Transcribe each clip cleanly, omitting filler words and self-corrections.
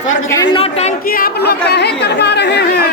नौटंकी आप लोग काहे करवा रहे हैं?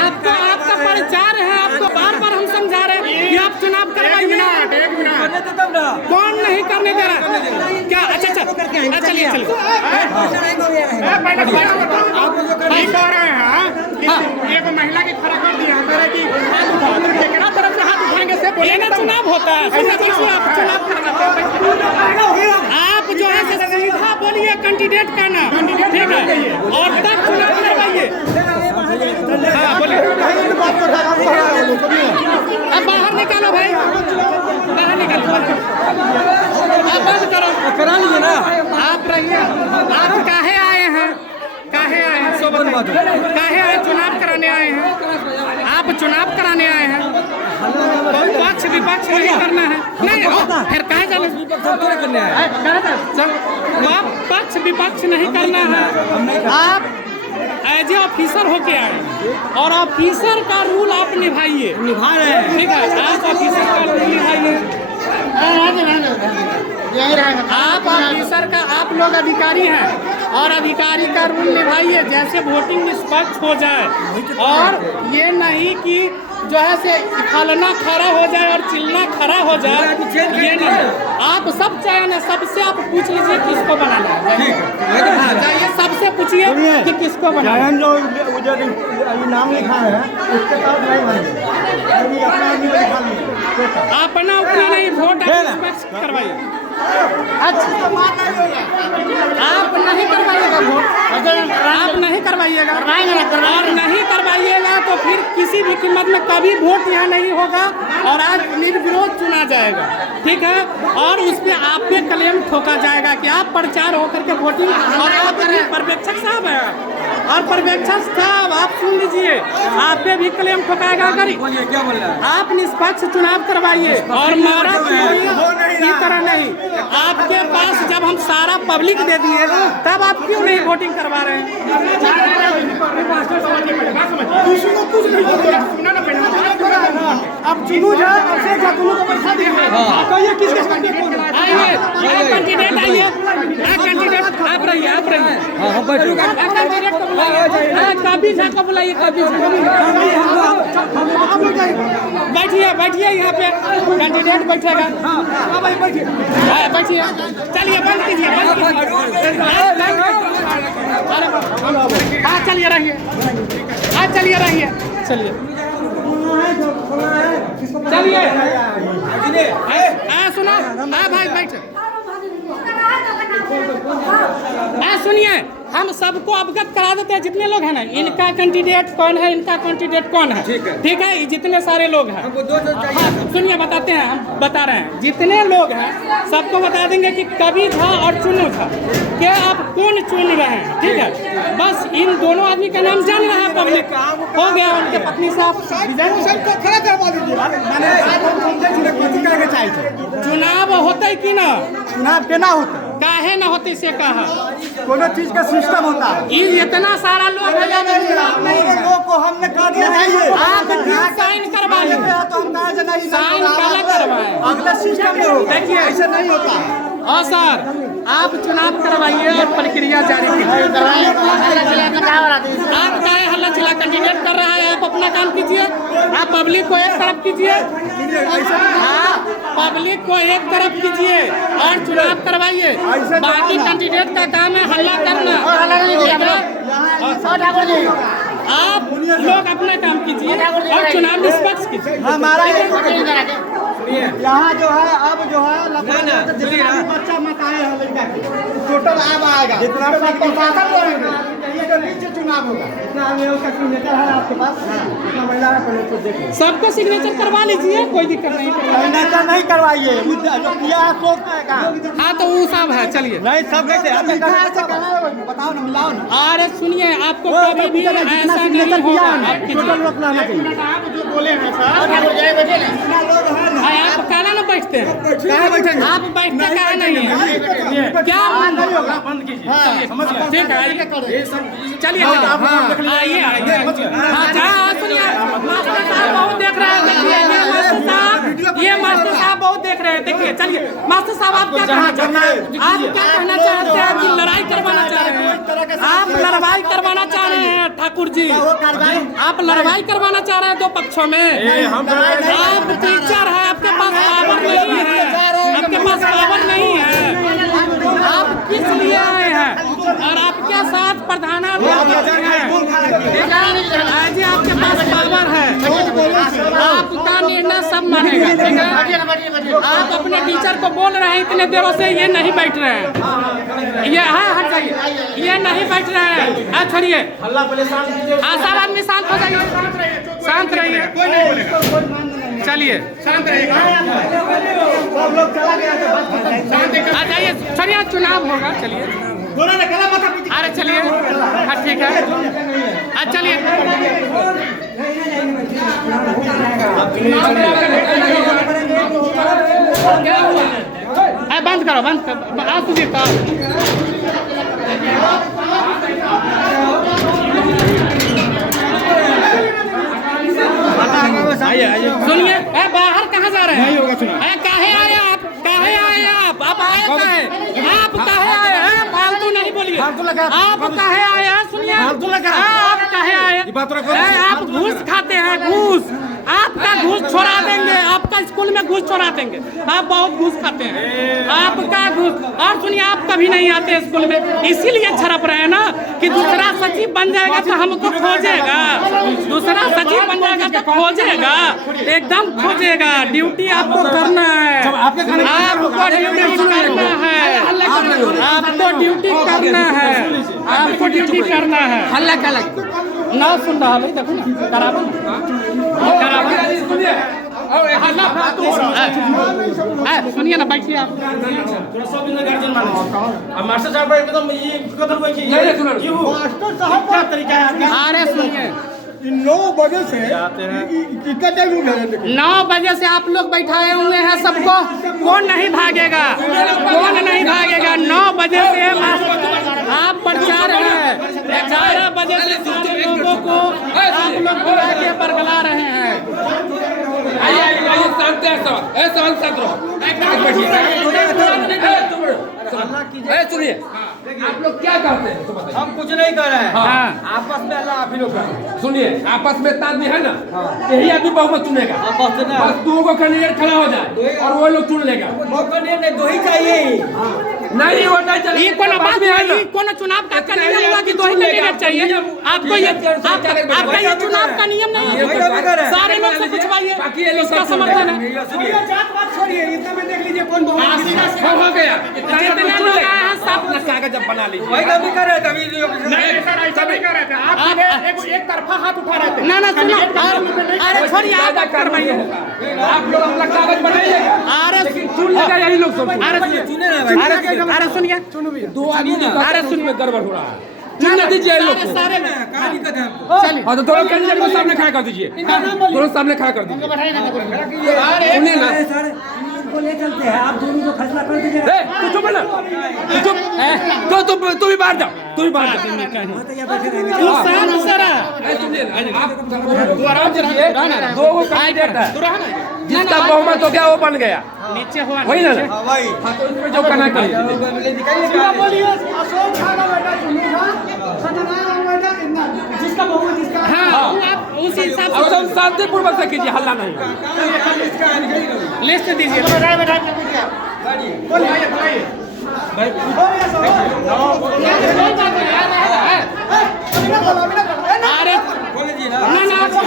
आपको आपका प्रचार है, आपको बार बार हम समझा रहे हैं कि आप चुनाव करवाइए। कौन नहीं करने दे रहा? क्या? अच्छा चलिए चलिए एक महिला की खड़ा कर दिया तरफ से हाथ उठाएंगे से चुनाव होता है। चुनाव आप जो है सीधा बोलिए कैंडिडेट का नाम, ठीक है, और तब चुनाव करवाइए। हाँ बोलिए। अब बाहर निकालो भाई, बाहर निकालो, आप बंद करो, करा लीजिए ना। आप रहिए, आप काहे आए हैं? काहे आए हैं? सो बताइए, काहे आए? चुनाव कराने आए हैं? आप चुनाव कराने आए हैं? पक्ष विपक्ष नहीं करना है, नहीं फिर काहे जाने करने आए? आप पक्ष विपक्ष नहीं करना है, आप एज ए ऑफिसर होके आए और ऑफिसर का रूल आप निभाइए। निभा रहे हैं, ठीक है, आप ऑफिसर का रूल निभाइए। आप ऑफिसर का, आप लोग अधिकारी हैं और अधिकारी का रूल निभाइए, जैसे वोटिंग निष्पक्ष हो जाए। और ये नहीं कि जो है से फलना खड़ा हो जाए और चिलना खड़ा हो जाए, ये नहीं। आप सब चयन है, सबसे आप पूछ लीजिए किसको बनाना है, जाइए सबसे पूछिए कि किसको बनाना है। जो नाम लिखा है उसके साथ नहीं अपना उतना नहीं, वोट करवाइए। अच्छा आप नहीं करवाइएगा वोट, आप नहीं करवाइएगा और नहीं करवाइएगा तो फिर किसी भी कीमत में कभी वोट यहाँ नहीं होगा और आज निर्विरोध चुना जाएगा, ठीक है। और उस पर आप पे क्लेम ठोका जाएगा कि आप प्रचार होकर के वोटिंग, और आप पर्यवेक्षक साहब है और पर्यवेक्षक साहब आप सुन लीजिए, आप पे भी क्लेम ठोकाएगा। अगर क्या बोल रहा है? आप निष्पक्ष चुनाव करवाइए और मारा इसी तरह नहीं। आपके पास जब हम सारा पब्लिक दे दिए तब आप क्यों नहीं वोटिंग करवा रहे हैं? अब चुनू कैंडिडेट आइए, कैंडिडेट आप रहिए, आप रहिए, कभी को बुलाइए, कभी बैठिए, बैठिए यहाँ पे कैंडिडेट बैठेगा। बैठिए, चलिए बंद कीजिए, हाँ चलिए रहिए, हाँ चलिए रहिए, चलिए चलिए। सुना भाई बैठ, सुनिए, हम सबको अवगत करा देते हैं जितने लोग हैं ना, इनका कैंडिडेट कौन है, इनका कैंडिडेट कौन है, ठीक है, जितने सारे लोग हैं। हाँ सुनिए, बताते हैं, हम बता रहे हैं, जितने लोग हैं सबको बता देंगे कि कभी था और चुनू था, क्या आप कौन चुन रहे हैं, ठीक है। बस इन दोनों आदमी का नाम जान रहा है पब्लिक, हो गया। उनके पत्नी साहब चुनाव होते कि ना, चुनाव केना होता है, काहे न होते से कहा, कोनो चीज का सिस्टम होता है। इतना सारा लोग लोग को हमने कहा दिया आप साइन करवा लीजिए, तो हम कहा नहीं साइन पहले करवाएं, अगला सिस्टम में होगा। देखिए ऐसा नहीं होता है। और सर आप चुनाव करवाइए और प्रक्रिया जारी कीजिए। आप चाहे हल्ला चिल्ला कैंडिडेट कर रहा है, आप अपना काम कीजिए, आप पब्लिक को एक तरफ कीजिए, आप पब्लिक को एक तरफ कीजिए और चुनाव करवाइए। बाकी कैंडिडेट का काम है हल्ला करना। आप लोग अपना काम कीजिए और चुनाव निष्पक्ष कीजिए। हमारा यहाँ जो है, अब जो है जितना बच्चा मत आए हैं लड़का के टोटल अब आएगा, जितना चुनाव होगा, इतना का सिग्नेचर है आपके पास, इतना महिला है, पहले तो देखिए सबको सिग्नेचर करवा लीजिए, कोई दिक्कत नहीं। सिग्नेचर नहीं करवाइए, जो किया हाँ तो वो सब है, चलिए नहीं सब बताओ ना, मिलाओ ना। अरे सुनिए, आपको कभी भी ऐसा नहीं होगा, टोटल रोक लाना चाहिए। आप जो बोले हैं सर, आप कहना ना बैठते हैं, आप बैठते कहा नहीं है, क्या नहीं होगा, बंद कीजिए, ठीक है, चलिए आइए आइए। हाँ सुनिए, मास्टर साहब बहुत देख रहे हैं, ये मास्टर साहब बहुत देख रहे हैं। देखिए चलिए मास्टर साहब आप क्या कहना चाहते हैं? आप क्या कहना चाहते हैं कि लड़ाई करवाना चाह रहे हैं? आप लड़ाई करवाना चाह रहे हैं ठाकुर जी? आप लड़ाई करवाना चाह रहे हैं दो पक्षों में? आप टीचर है, आपके पास पावर नहीं है, आपके पास पावर नहीं है। आप किस लिए आए हैं? और आपके साथ प्रधानाध्यापक हैं जी, आपके पास पावर है, आपका निर्णय सब मानेगा, ठीक है? आप अपने टीचर को बोल रहे हैं इतने देरों से ये नहीं बैठ रहे हैं, ये है हट जाइए, ये नहीं बैठ रहे हैं। छोड़िए, सब आदमी शांत हो जाइए, शांत रहिए, चलिए शांत रहिए, आ जाइए, चलिए चुनाव होगा, चलिए अरे चलिए, हाँ ठीक है, चलिए क्या हुआ? बंद करो, बंद करो, आप सुनिए सुनिए, बाहर कहाँ जा रहे हैं? काहे आए आप? काहे आए आप? आप आए काहे? आप काहे आए हैं? फालतू नहीं बोलिए। आप काहे आए हैं? सुनिए, आप काहे आए? आप घूस खाते हैं, घूस। आपका घूस छोड़ा देंगे, आपका स्कूल में घूस छोड़ा देंगे। आप बहुत घूस खाते हैं, आपका घूस। और सुनिए, आप कभी नहीं आते स्कूल में, इसीलिए छड़प रहे हैं ना कि दूसरा सचिव बन जाएगा तो हमको खोजेगा, दूसरा सचिव बन जाएगा तो खोजेगा, एकदम खोजेगा। ड्यूटी आपको करना है, आपको ड्यूटी करना है, आपको ड्यूटी करना है, आपको ड्यूटी करना है। हल्ला क्या ना सुन रहा है, देखो ना, कराबो सुनिए ना, बैठिए आप। मास्टर साहब एकदम ये कदम क्या तरीका है? अरे सुनिए, 9 बजे से कितना टाइम हो गया? 9 बजे से आप लोग बैठाए हुए हैं सबको, कौन नहीं भागेगा? कौन नहीं भागेगा? 9 बजे से आप प्रचार है, 11 बजे से लोगों को आप लोग बुला के बरगला रहे हैं। सुनिए, आप लोग क्या करते हैं? हम कुछ नहीं कर रहे हैं, हाँ। आपस में अल्लाह आप ही लोग कर। सुनिए, आपस में इतना आदमी है ना, यही आदमी बहुमत चुनेगा। बस 2 को कैंडिडेट खड़ा हो जाए और वो लोग चुन लेगा। नहीं, 2 ही चाहिए। नहीं, वो नहीं चलेगा। ये कौन बात है? ये कौन चुनाव का नियम हुआ कि 2 ही कैंडिडेट चाहिए? आपको ये आपका ये चुनाव का नियम नहीं है। सारे लोग से पूछवाइए, इसका समर्थन है। हो गया, जितने लोग आए हैं सब कागज अब बना लीजिए। वही कभी कर रहे थे, अभी एक तरफा हाथ उठा रहे थे। ना सुनो, अरे छोड़िए, आप करवाइए, आप लोग अपना कागज बनाइएगा। अरे चुन लेगा यही लोग सब। अरे सुनिए, अरे सुनिए, 2 आदमी अरे सुनिए, गड़बड़ हो रहा है। चुन दीजिए लोग को। सारे चलिए, और तो दोनों कैंडिडेट को सामने खड़ा कर दीजिए, दोनों सामने खड़ा कर दीजिए। सुनिए ना, ले चलते हैं, आप दोनों को फैसला कर दीजिए। तू चुप है ना, तू चुप, तू भी बाहर जाओ, तू भी बाहर जाओ। तू आराम से रहिए, 2 को कैंडिडेट है, जिसका बहुमत हो गया वो बन गया। नीचे हुआ वही ना, वही तो इसमें जो करना करिए। जिसका बहुमत जिसका हाँ, आप उसी हिसाब से एकदम शांतिपूर्वक से कीजिए, हल्ला नहीं। लिस्ट दीजिए। अरे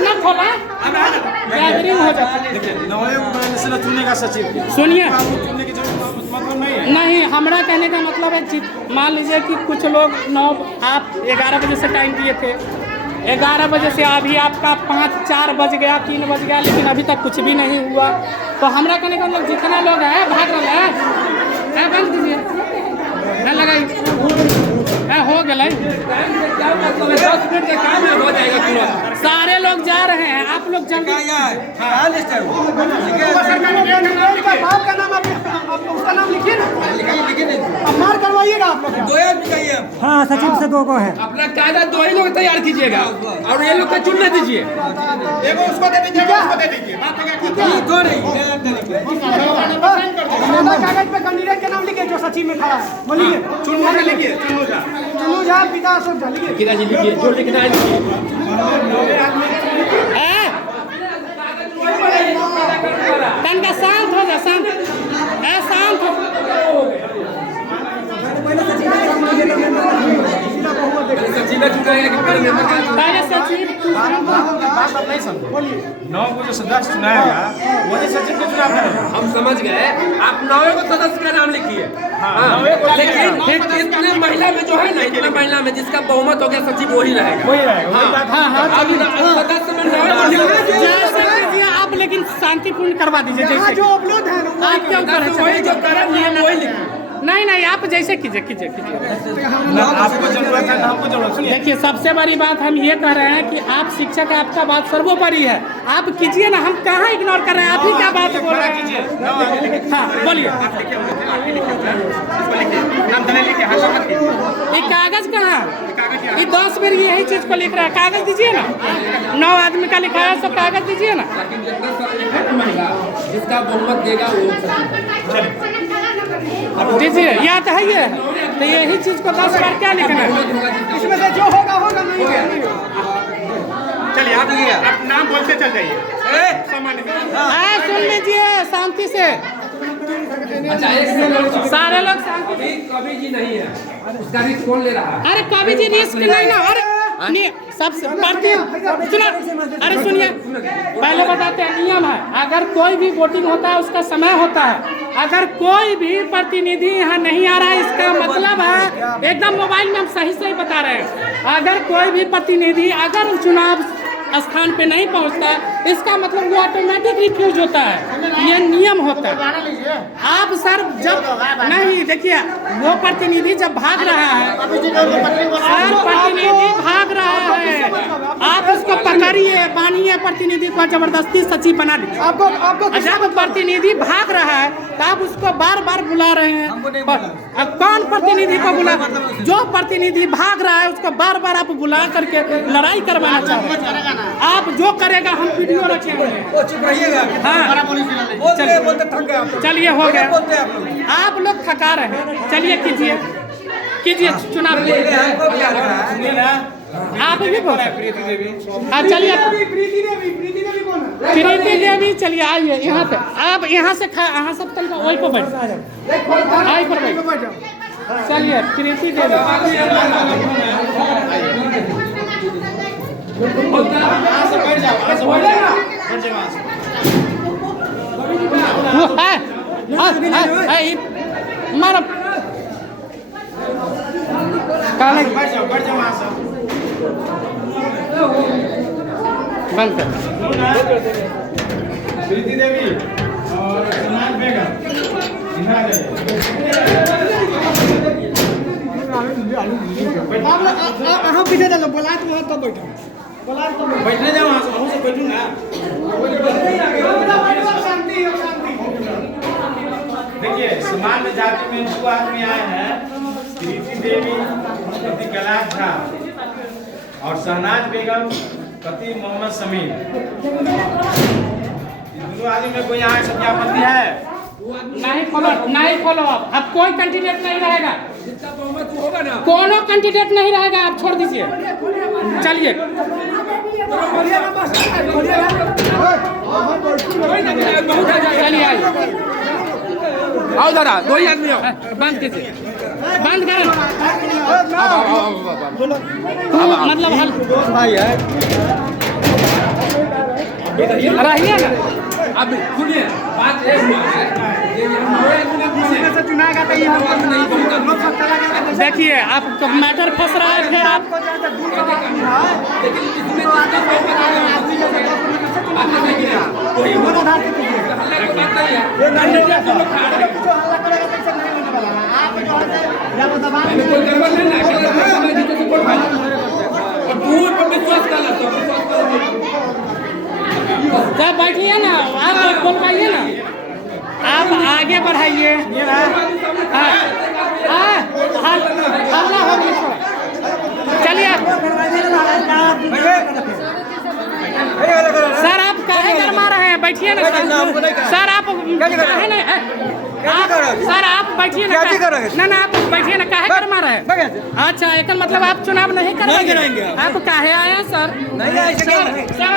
ना खोला, गैदरिंग हो जाता। चुनने का सचिव सुनिए, चुनने की मतलब नहीं है। नहीं, हमारा कहने का मतलब है, मान लीजिए कि कुछ लोग 9 आप 11 बजे से टाइम दिए थे, 11 बजे से अभी आपका 4 बज गया, 3 बज गया, लेकिन अभी तक कुछ भी नहीं हुआ। तो हमारा कहने का मतलब जितना लोग हैं भाग रहे हैं, बंद कीजिए, न लगाइए, हाँ हो गया। टाइम से क्या मतलब है? 10 मिनट का काम है, हो जाएगा तुरंत। सारे लोग जा रहे हैं, आप लोग जल्दी। बाप का नाम आप उसका नाम लिखिए ना, अब मार करवाइएगा आप लोग। हाँ सचिव से दो है। अपना कायदा 2 ही लोग तैयार कीजिएगा और ये लोग का चुनने दीजिए। उसको दे दीजिए, उसको दे दीजिए। कागज पे कैंडिडेट के नाम लिखिए जो सचिव में खड़ा है, बोलिए। चुन्नू झा लिखिए, चुन्नू झा। चुन्नू झा पिता अशोक झा लिखिए। कितना जी लिखिए, जो लिखना है लिखिए। तनका शांत हो जा, शांत शांत हो। सचिव चुनाएगा कि पहले मेंबर का? पहले सचिव, बात आप नहीं समझो। 9 को जो सदस्य चुनाएगा वही सचिव का चुनाव करेगा। हम समझ गए, आप 9 को सदस्य का नाम लिखिए। हाँ, लेकिन इतने महिला में जो है ना, इतने महिला में जिसका बहुमत हो गया सचिव वही रहेगा। वही रहेगा। अभी सदस्य में 9 जैसे कीजिए आप, लेकिन शांतिपूर्ण करवा दीजिए। जैसे जो अपलोड है आप क्या ऊपर है, वही जो करें नियम वही लिखिए। नहीं आप जैसे कीजिए कीजिए। ना आपको जरूरत है ना हमको जरूरत है। देखिए सबसे बड़ी बात हम ये कह रहे हैं कि आप शिक्षक, आपका बात सर्वोपरि है, आप कीजिए ना। हम कहाँ इग्नोर कर रहे हैं, आप ही क्या बात बोल रहे हैं। हाँ बोलिए। ये कागज कहाँ, ये 10 बार यही चीज को लिख रहा है। कागज दीजिए ना, 9 आदमी का लिखा है, सब कागज दीजिए ना। महिला जिसका बहुमत देगा वो दीजिए, या तो है ये, तो यही चीज को 10 बार क्या लिखना है। इसमें से जो होगा होगा, नहीं होगा। चलिए आप नाम बोलते चल जाइए। सुन लीजिए शांति से, अच्छा एक सेकंड, सारे लोग शांति। कवि जी नहीं है, उसका रिस्क कौन ले रहा है? अरे कवि जी रिस्क नहीं ना। अरे सबसे बढ़ती सुना, अरे सुनिए पहले बताते हैं नियम है। अगर कोई भी वोटिंग होता है उसका समय होता है। अगर कोई भी प्रतिनिधि यहाँ नहीं आ रहा है, इसका मतलब है एकदम मोबाइल में हम सही बता रहे हैं। अगर कोई भी प्रतिनिधि अगर चुनाव स्थान पे नहीं पहुंचता है, इसका मतलब वो ऑटोमेटिक रिफ्यूज होता है। ये नियम होता है। आप सर जब नहीं देखिए, वो प्रतिनिधि जब भाग रहा है, सर प्रतिनिधि भाग रहा है, आप उसको पकड़िए, बांधिए प्रतिनिधि को, जबरदस्ती सचिव बना दीजिए। आपको जब प्रतिनिधि भाग रहा है तो आप उसको बार बार बुला रहे हैं। कौन प्रतिनिधि को बुला? जो प्रतिनिधि भाग रहा है उसको बार बार आप बुला करके लड़ाई करवाना चाहते हैं। आप जो करेगा हम वीडियो रखेंगे। हाँ चलिए हो गया, आप लोग थका रहे हैं। चलिए कीजिए कीजिए चुनाव। आप भी बोल चलिए, प्रीति देवी चलिए आइए यहाँ पे। आप यहाँ से यहाँ सब तक वही पर बैठ, आई पर बैठ। चलिए प्रीति देवी मारो बंद कर। प्रीति देवी और सलमान बेगम आप पीछे चलो, बोला तो तब बैठो, बोला तो बैठने जाओ वहाँ से, से बैठू ना। देखिए सामान्य जाति में 2 आदमी आए हैं, प्रीति देवी पति कैलाश झा और शहनाज बेगम पति मोहम्मद समीर। दोनों आदमी में कोई यहाँ से आपत्ति है? नहीं फॉलो अब कोई कैंडिडेट नहीं रहेगा। जिसका बहुमत होगा ना, कोनो कैंडिडेट नहीं रहेगा, आप छोड़ दीजिए। चलिए चलिए आइए, आओ दादा 2 ही आदमी आओ। बंद कीजिए, बंद करें। मतलब हल भाई है, रहिए ना। अब सुनिए बात एक है, चुनाएगा तो ये देखिए आपको मैटर फंस रहा है, फिर आप लेकिन इसमें जिसका बहुमत है कोई हल्ला की बात नहीं है। आप कोई गड़बड़ नहीं ना और तू पर विश्वास कर जब बैठिए ना आप बोल पाइए ना, आप आगे बढ़ाइए। चलिए सर, आप काहे गरमा रहे हैं? बैठिए ना सर, आप काहे नहीं सर, आप बैठिए ना, ना आप बैठिए ना, काहे गरमा रहे हैं? अच्छा, एक मतलब आप चुनाव नहीं कराएंगे? आप काहे आए हैं सर? सर